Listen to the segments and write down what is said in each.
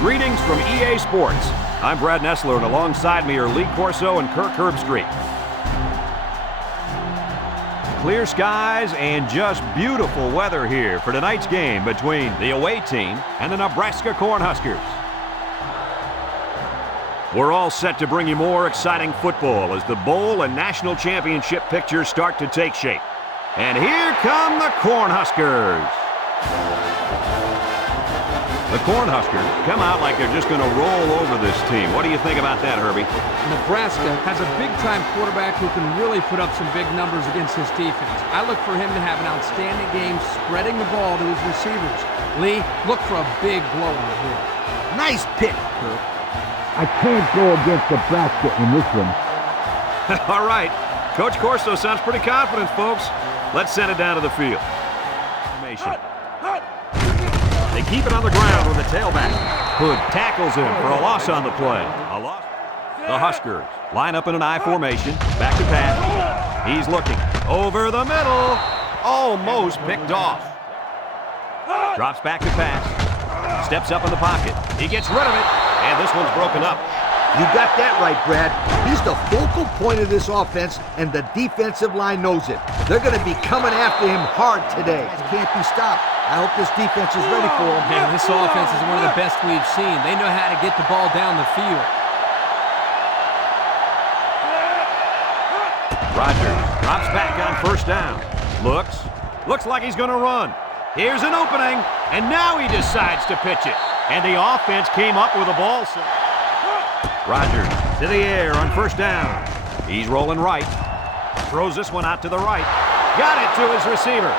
Greetings from EA Sports. I'm Brad Nessler, and alongside me are Lee Corso and Kirk Herbstreit. Clear skies and just beautiful weather here for tonight's game between the away team and the Nebraska Cornhuskers. We're all set to bring you more exciting football as the bowl and national championship pictures start to take shape. And here come the Cornhuskers. The Cornhuskers come out like they're just going to roll over this team. What do you think about that, Herbie? Nebraska has a big-time quarterback who can really put up some big numbers against his defense. I look for him to have an outstanding game spreading the ball to his receivers. Lee, look for a big blowout here. Nice pick, Kirk. I can't go against Nebraska in this one. All right. Coach Corso sounds pretty confident, folks. Let's send it down to the field. They keep it on the ground with the tailback. Hood tackles him for a loss on the play. A loss. The Huskers line up in an I formation. Back to pass. He's looking. Over the middle. Almost picked off. Drops back to pass. Steps up in the pocket. He gets rid of it. And this one's broken up. You got that right, Brad. He's the focal point of this offense, and the defensive line knows it. They're going to be coming after him hard today. He can't be stopped. I hope this defense is ready for him. Man, this offense is one of the best we've seen. They know how to get the ball down the field. Rodgers drops back on first down. Looks like he's going to run. Here's an opening, and now he decides to pitch it. And the offense came up with a ball. Rodgers to the air on first down. He's rolling right. Throws this one out to the right. Got it to his receiver.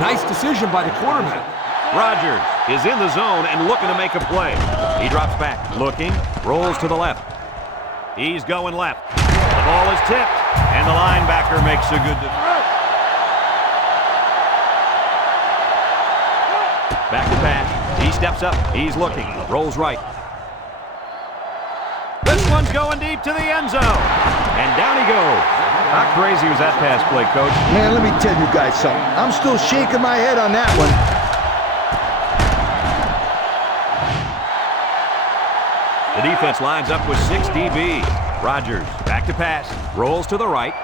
Nice decision by the quarterback. Rodgers is in the zone and looking to make a play. He drops back, looking, rolls to the left. He's going left. The ball is tipped, and the linebacker makes a good defense. Back to pass. He steps up. He's looking. Rolls right. This one's going deep to the end zone. And down he goes. How crazy was that pass play, Coach? Man, let me tell you guys something. I'm still shaking my head on that one. The defense lines up with 6 DBs. Rodgers back to pass. Rolls to the right.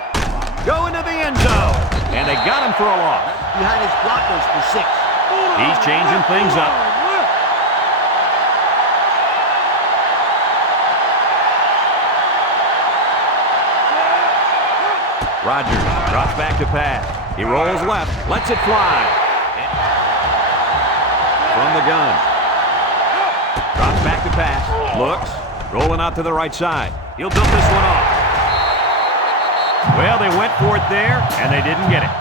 Going to the end zone. And they got him for a loss. Behind his blockers for 6. He's changing things up. Rodgers drops back to pass. He rolls left, lets it fly. From the gun. Drops back to pass. Looks, rolling out to the right side. He'll dump this one off. Well, they went for it there, and they didn't get it.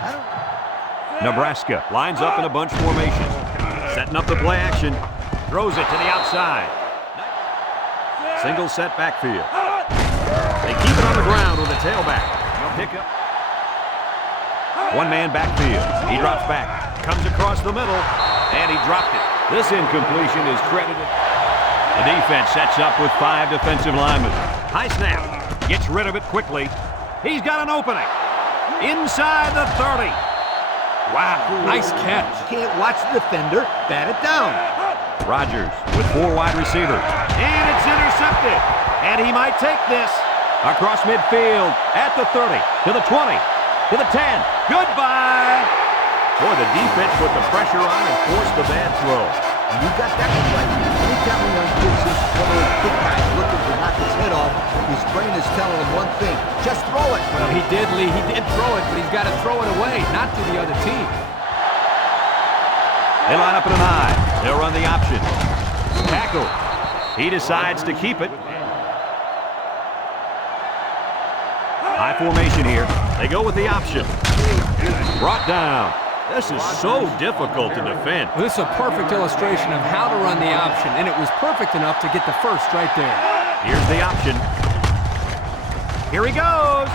Nebraska lines up in a bunch formation. Setting up the play action. Throws it to the outside. Single set backfield. They keep it on the ground with the tailback. Pick up. One-man backfield. He drops back. Comes across the middle. And he dropped it. This incompletion is credited. The defense sets up with 5 defensive linemen. High snap. Gets rid of it quickly. He's got an opening. Inside the 30. Wow. Nice catch. You can't watch the defender bat it down. Rodgers with 4 wide receivers. And it's intercepted. And he might take this. Across midfield, at the 30, to the 20, to the 10. Goodbye! Boy, the defense put the pressure on and forced the bad throw. You got that one right. Anytime a young kid sees one of those big guys looking to knock his head off, his brain is telling him one thing. Just throw it. Well, he did, Lee. He did throw it, but he's got to throw it away, not to the other team. They line up in an I. They'll run the option. Tackle. He decides to keep it. High formation here. They go with the option. Brought down. This is so difficult to defend. Well, this is a perfect illustration of how to run the option, and it was perfect enough to get the first right there. Here's the option. Here he goes.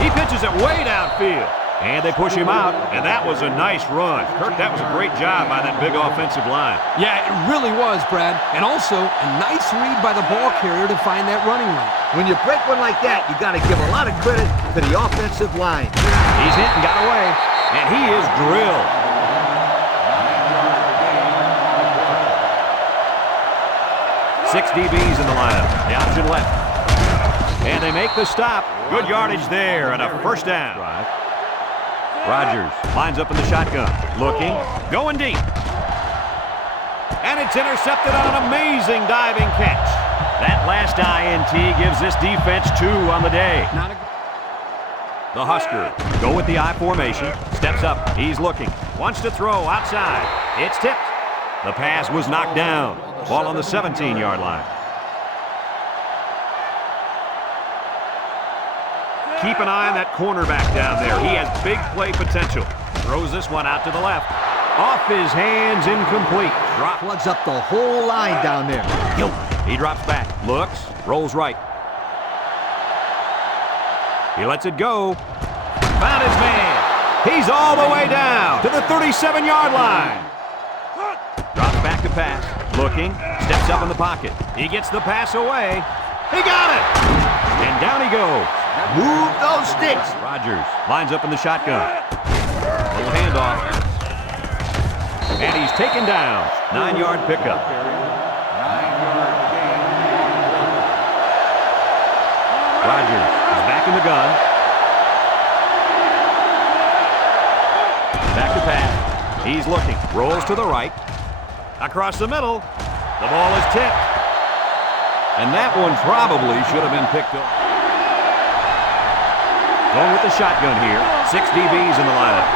He pitches it way downfield. And they push him out, and that was a nice run. Kirk, that was a great job by that big offensive line. Yeah, it really was, Brad. And also, a nice read by the ball carrier to find that running lane. When you break one like that, you got to give a lot of credit to the offensive line. He's hit and got away, and he is drilled. 6 DBs in the lineup. The option left. And they make the stop. Good yardage there and a first down. Rodgers lines up in the shotgun. Looking. Going deep. And it's intercepted on an amazing diving catch. That last INT gives this defense 2 on the day. The Huskers go with the I formation. Steps up. He's looking. Wants to throw outside. It's tipped. The pass was knocked down. Ball on the 17-yard line. Keep an eye on that cornerback down there. He has big play potential. Throws this one out to the left. Off his hands, incomplete. Drop. Plugs up the whole line down there. He drops back. Looks. Rolls right. He lets it go. Found his man. He's all the way down to the 37-yard line. Drops back to pass. Looking. Steps up in the pocket. He gets the pass away. He got it. And down he goes. Move those sticks. Rodgers lines up in the shotgun. Little handoff. And he's taken down. 9-yard pickup. Rodgers is back in the gun. Back to pass. He's looking. Rolls to the right. Across the middle. The ball is tipped. And that one probably should have been picked up. Going with the shotgun here. 6 DBs in the lineup.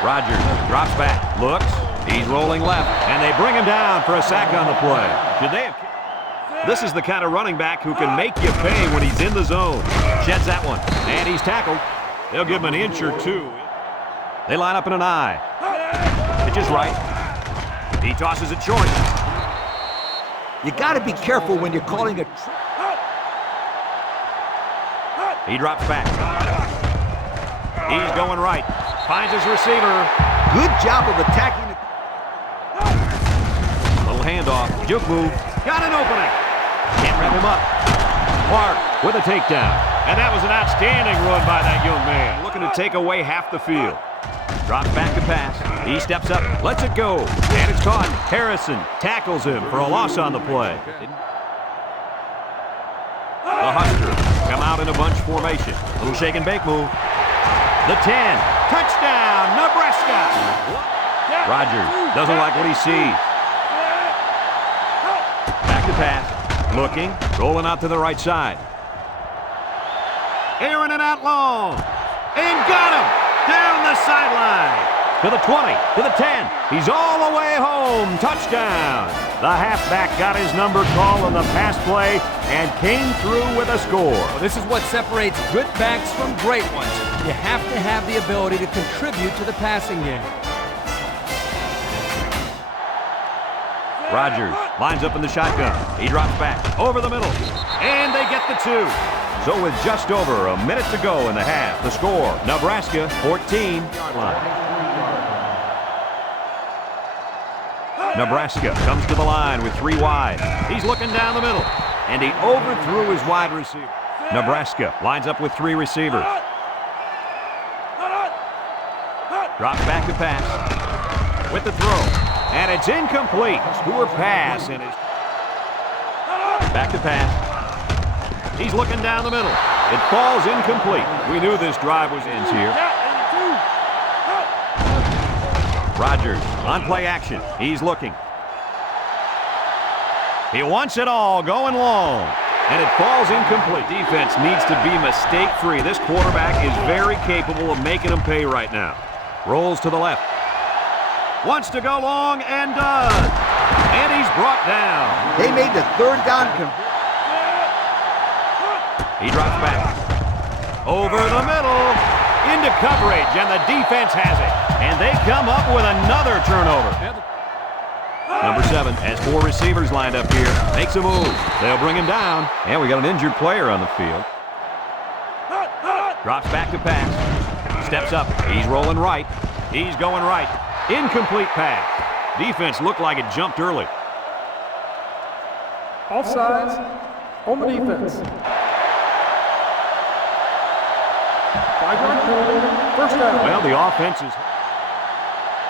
Rodgers drops back. Looks. He's rolling left. And they bring him down for a sack on the play. Should they have... This is the kind of running back who can make you pay when he's in the zone. Sheds that one. And he's tackled. They'll give him an inch or 2. They line up in an I. Pitch is right. He tosses it short. You got to be careful when you're calling a... He drops back. He's going right. Finds his receiver. Good job of attacking the... Little handoff. Juke move. Got an opening. Can't wrap him up. Clark with a takedown. And that was an outstanding run by that young man. Looking to take away half the field. Drops back to pass. He steps up. Lets it go. And it's caught. Harrison tackles him for a loss on the play. The Huskers come out in a bunch formation. Little shake and bake move. The 10. Touchdown, Nebraska. Rodgers doesn't like what he sees. Back to pass. Looking. Rolling out to the right side. Airing it out long. And got him. Down the sideline. To the 20. To the 10. He's all the way home. Touchdown. The halfback got his number called on the pass play and came through with a score. Well, this is what separates good backs from great ones. You have to have the ability to contribute to the passing game. Rodgers lines up in the shotgun. He drops back over the middle. And they get the 2. So with just over a minute to go in the half, the score, Nebraska 14-yard line. Nebraska comes to the line with 3 wide. He's looking down the middle. And he overthrew his wide receiver. Nebraska lines up with 3 receivers. Drops back to pass. With the throw. And it's incomplete. Poor pass. And it's back to pass. He's looking down the middle. It falls incomplete. We knew this drive was ends here. Rodgers on play action. He's looking. He wants it all going long. And it falls incomplete. Defense needs to be mistake-free. This quarterback is very capable of making them pay right now. Rolls to the left. Wants to go long and does. And he's brought down. They made the 3rd down. He drops back. Over the middle. Into coverage, and the defense has it. And they come up with another turnover. Number 7 has 4 receivers lined up here. Makes a move. They'll bring him down. And we got an injured player on the field. Drops back to pass. Steps up. He's rolling right. He's going right. Incomplete pass. Defense looked like it jumped early. Offsides on the defense. 5-yard penalty, first down. Well, the offense is...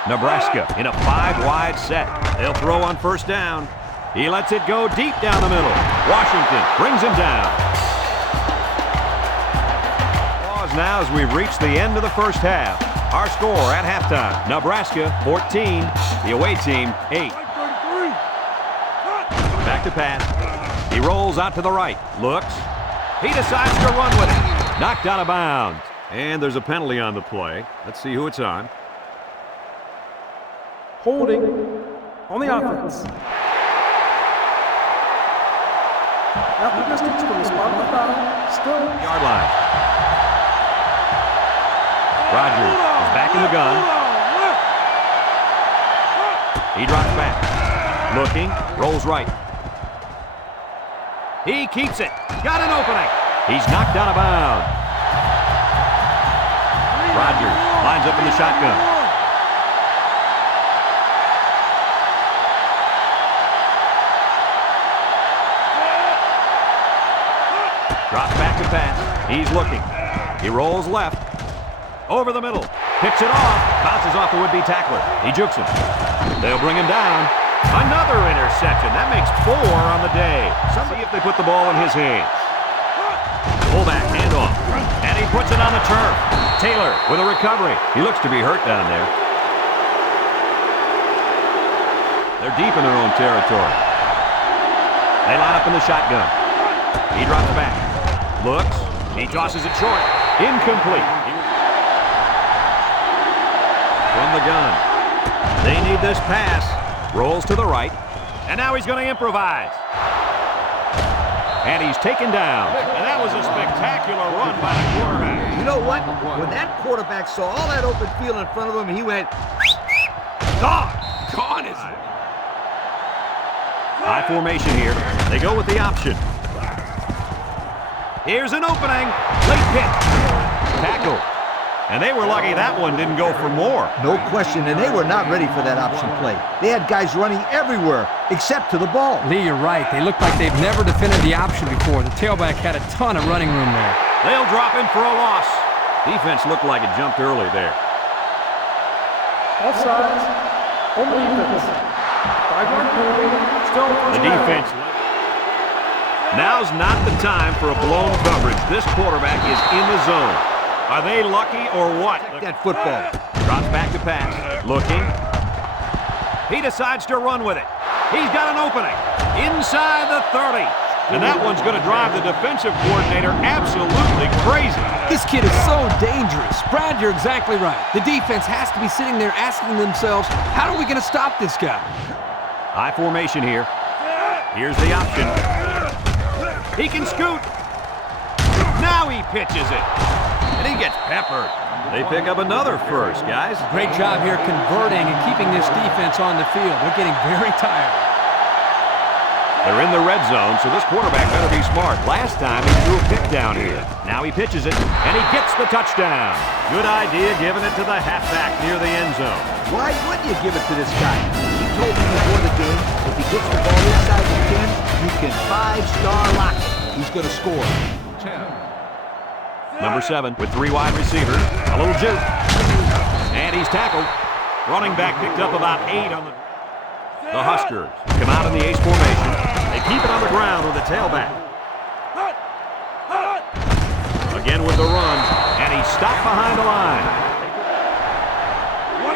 Nebraska in a 5-wide set. They'll throw on first down. He lets it go deep down the middle. Washington brings him down. Pause now as we've reached the end of the first half. Our score at halftime, Nebraska 14, the away team 8. Back to pass. He rolls out to the right. Looks. He decides to run with it. Knocked out of bounds. And there's a penalty on the play. Let's see who it's on. Holding on the offense. After distance from the spot of the foul, still Yard line. Rodgers is back in the gun. He drops back. Looking. Rolls right. He keeps it. Got an opening. He's knocked out of bounds. Rodgers lines up in the shotgun. Drops back to pass. He's looking. He rolls left. Over the middle. Picks it off. Bounces off the would-be tackler. He jukes him. They'll bring him down. Another interception. That makes 4 on the day. See if they put the ball in his hands. Fullback, handoff. And he puts it on the turf. Taylor with a recovery. He looks to be hurt down there. They're deep in their own territory. They line up in the shotgun. He drops back. Looks. He tosses it short. Incomplete. From the gun. They need this pass. Rolls to the right. And now he's going to improvise. And he's taken down. And that was a spectacular run by the quarterback. You know what? When that quarterback saw all that open field in front of him, he went, gone. Gone is it? High formation here. They go with the option. Here's an opening. Late pitch. Tackle. And they were lucky that one didn't go for more. No question, and they were not ready for that option play. They had guys running everywhere except to the ball. Lee, you're right. They look like they've never defended the option before. The tailback had a ton of running room there. They'll drop in for a loss. Defense looked like it jumped early there. offsides on the defense. 5-yard penalty, still first The defense. Now's not the time for a blown coverage. This quarterback is in the zone. Are they lucky or what? That football. Drops back to pass. Looking. He decides to run with it. He's got an opening. Inside the 30. And that one's going to drive the defensive coordinator absolutely crazy. This kid is so dangerous. Brad, you're exactly right. The defense has to be sitting there asking themselves, how are we going to stop this guy? High formation here. Here's the option. He can scoot. Now he pitches it. And he gets peppered. They pick up another first, guys. Great job here converting and keeping this defense on the field. They're getting very tired. They're in the red zone, so this quarterback better be smart. Last time he threw a pick down here. Now he pitches it, and he gets the touchdown. Good idea giving it to the halfback near the end zone. Why wouldn't you give it to this guy? He told me before the game, if he gets the ball inside the 10, you can 5-star lock it. He's going to score. Number 7 with 3 wide receivers. A little juke. And he's tackled. Running back picked up about 8 on the Huskers come out in the ace formation. They keep it on the ground with the tailback. Again with the run, and he's stopped behind the line.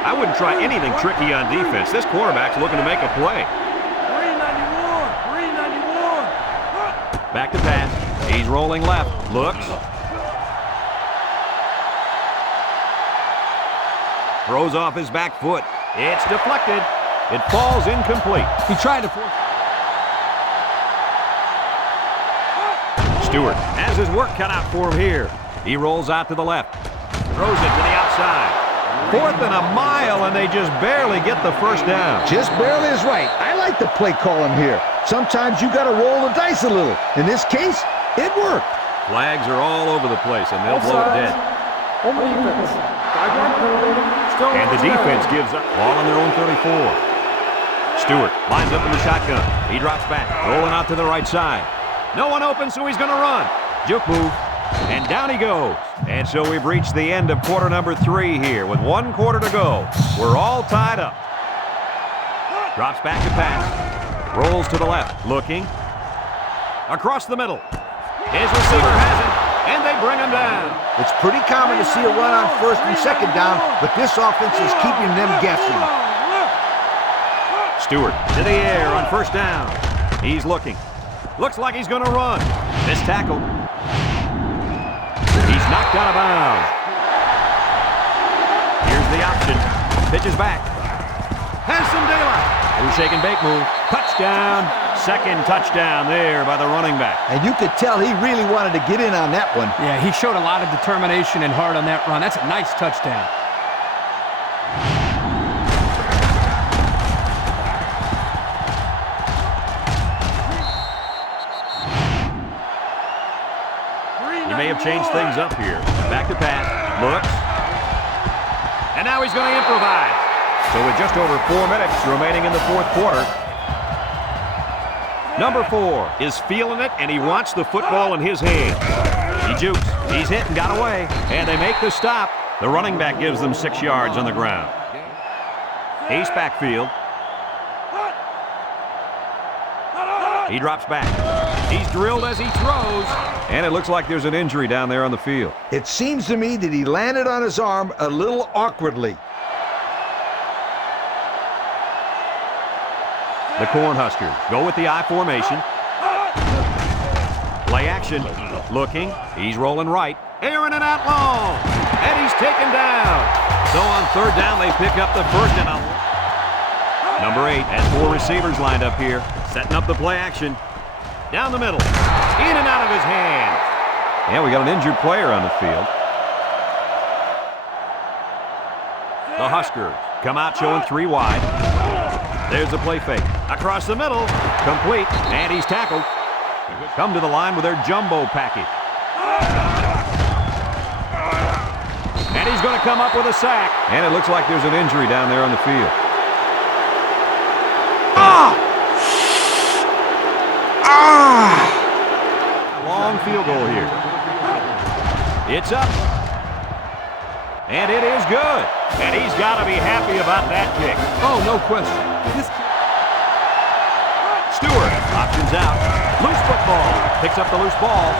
I wouldn't try anything tricky on defense. This quarterback's looking to make a play. 391. Back to pass. He's rolling left. Looks. Throws off his back foot. It's deflected. It falls incomplete. He tried to force. Stewart has his work cut out for him here. He rolls out to the left. Throws it to the outside. 4th and a mile, and they just barely get the first down. Just barely is right. I like the play calling here. Sometimes you got to roll the dice a little. In this case, it worked. Flags are all over the place, and they'll blow it dead. on the defense. 5-yard penalty, still And the first defense down. gives up. Ball on their own 34. Stewart lines up in the shotgun. He drops back, rolling out to the right side. No one open, so he's going to run. Juke move. And down he goes. And so we've reached the end of quarter number 3 here with 1 quarter to go. We're all tied up. Drops back to pass. Rolls to the left. Looking. Across the middle. His receiver has it. And they bring him down. It's pretty common to see a run on first and second down, but this offense is keeping them guessing. Stewart to the air on first down. He's looking. Looks like he's going to run. Missed tackle. He's knocked out of bounds. Here's the option. Pitches back. Has some daylight. Little shake and bake move. Touchdown. Second touchdown there by the running back. And you could tell he really wanted to get in on that one. Yeah, he showed a lot of determination and heart on that run. That's a nice touchdown. He may have changed things up here. Back to pass. Looks. And now he's going to improvise. So with just over 4 minutes remaining in the fourth quarter, number 4 is feeling it, and he wants the football in his hands. He jukes. He's hit and got away. And they make the stop. The running back gives them 6 yards on the ground. Ace backfield. He drops back. He's drilled as he throws. And it looks like there's an injury down there on the field. It seems to me that he landed on his arm a little awkwardly. The Cornhuskers go with the I formation. Play action. Looking. He's rolling right. Airing it out long. And he's taken down. So on third down, they pick up the first and out. Number 8 has 4 receivers lined up here. Setting up the play action. Down the middle. In and out of his hands. And we got an injured player on the field. The Huskers come out showing 3 wide. There's the play fake. Across the middle. Complete. And he's tackled. Come to the line with their jumbo package. And he's going to come up with a sack. And it looks like there's an injury down there on the field. Long field goal here. It's up. And it is good. And he's got to be happy about that kick. Oh, no question. Stewart options out. Loose football. Picks up the loose ball.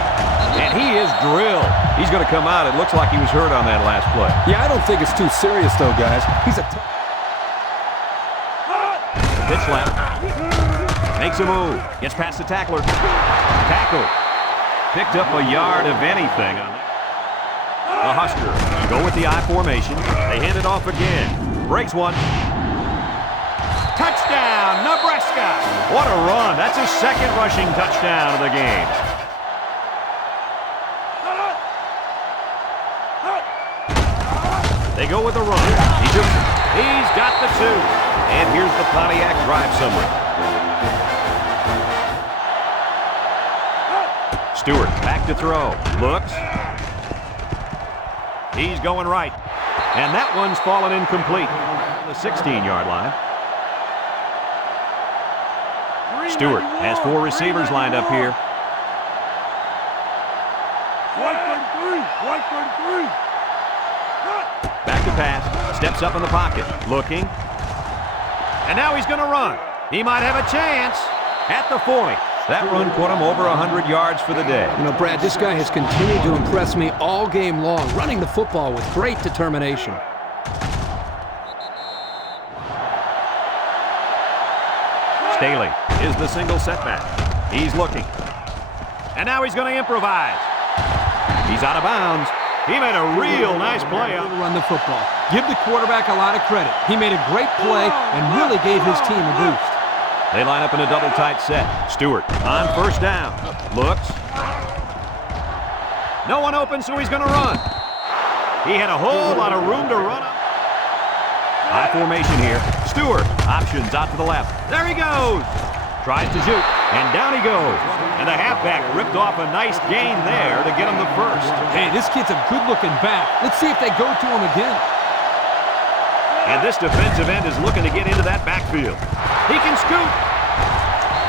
And he is drilled. He's going to come out. It looks like he was hurt on that last play. Yeah, I don't think it's too serious, though, guys. He's a Pitch left. Makes a move. Gets past the tackler. Tackle. Picked up a yard of anything on that. The Huskers go with the I formation. They hand it off again. Breaks one. Touchdown, Nebraska. What a run. That's his second rushing touchdown of the game. They go with the run. He's got the 2. And here's the Pontiac drive summary. Stewart back to throw. Looks. He's going right. And that one's fallen incomplete. The 16-yard line. Stewart has 4 receivers lined up here. Back to pass. Steps up in the pocket. Looking. And now he's going to run. He might have a chance at the 40. That run put him over 100 yards for the day. You know, Brad, this guy has continued to impress me all game long, running the football with great determination. Staley is the single setback. He's looking. And now he's going to improvise. He's out of bounds. He made a real nice play to run the football. Give the quarterback a lot of credit. He made a great play and really gave his team a boost. They line up in a double tight set. Stewart on first down. Looks. No one open, so he's going to run. He had a whole lot of room to run up. High formation here. Stewart options out to the left. There he goes. Tries to shoot, and down he goes. And the halfback ripped off a nice gain there to get him the first. Hey, this kid's a good-looking back. Let's see if they go to him again. And this defensive end is looking to get into that backfield. He can scoot.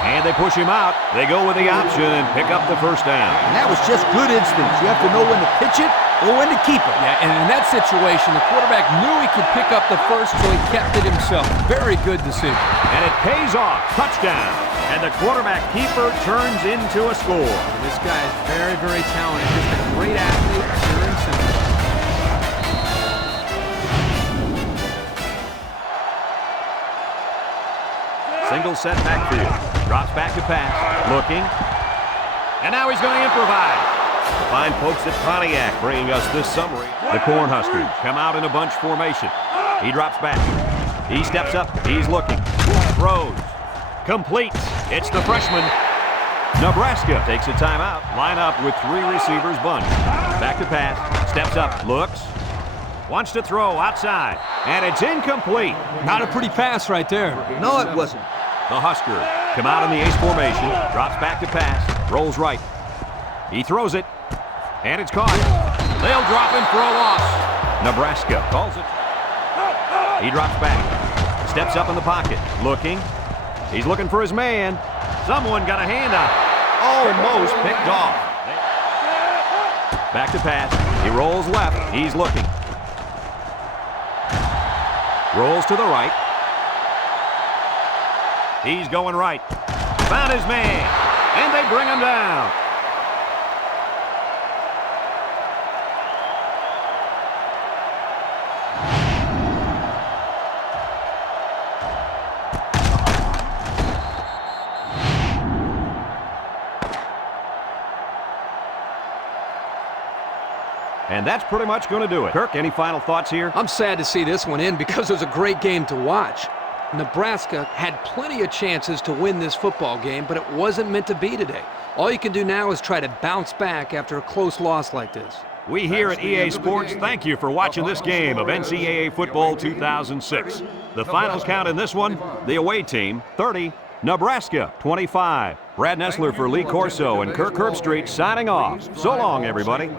And they push him out. They go with the option and pick up the first down. And that was just good instincts. You have to know when to pitch it or when to keep it. Yeah, and in that situation, the quarterback knew he could pick up the first, so he kept it himself. Very good decision. And it pays off. Touchdown. And the quarterback keeper turns into a score. This guy is very, very talented. Just a great athlete, pure and simple. Single set backfield. Drops back to pass. Looking. And now he's going to improvise. The fine folks at Pontiac bringing us this summary. The Cornhuskers come out in a bunch formation. He drops back. He steps up. He's looking. Throws. Completes. It's the freshman. Nebraska takes a timeout. Line up with 3 receivers bunched. Back to pass. Steps up. Looks. Wants to throw outside. And it's incomplete. Not a pretty pass right there. No, it wasn't. The Huskers come out in the ace formation. Drops back to pass. Rolls right. He throws it. And it's caught. They'll drop him for a loss. Nebraska calls it. He drops back. Steps up in the pocket. Looking. He's looking for his man. Someone got a hand on it. Almost picked off. Back to pass. He rolls left. He's looking. Rolls to the right. He's going right. Found his man. And they bring him down. And that's pretty much going to do it. Kirk, any final thoughts here? I'm sad to see this one in because it was a great game to watch. Nebraska had plenty of chances to win this football game, but it wasn't meant to be today. All you can do now is try to bounce back after a close loss like this. We here at EA Sports thank you for watching this game of NCAA Football 2006. The final count in this one, the away team, 30, Nebraska, 25. Brad Nessler for Lee Corso and Kirk Herbstreit signing off. So long, everybody.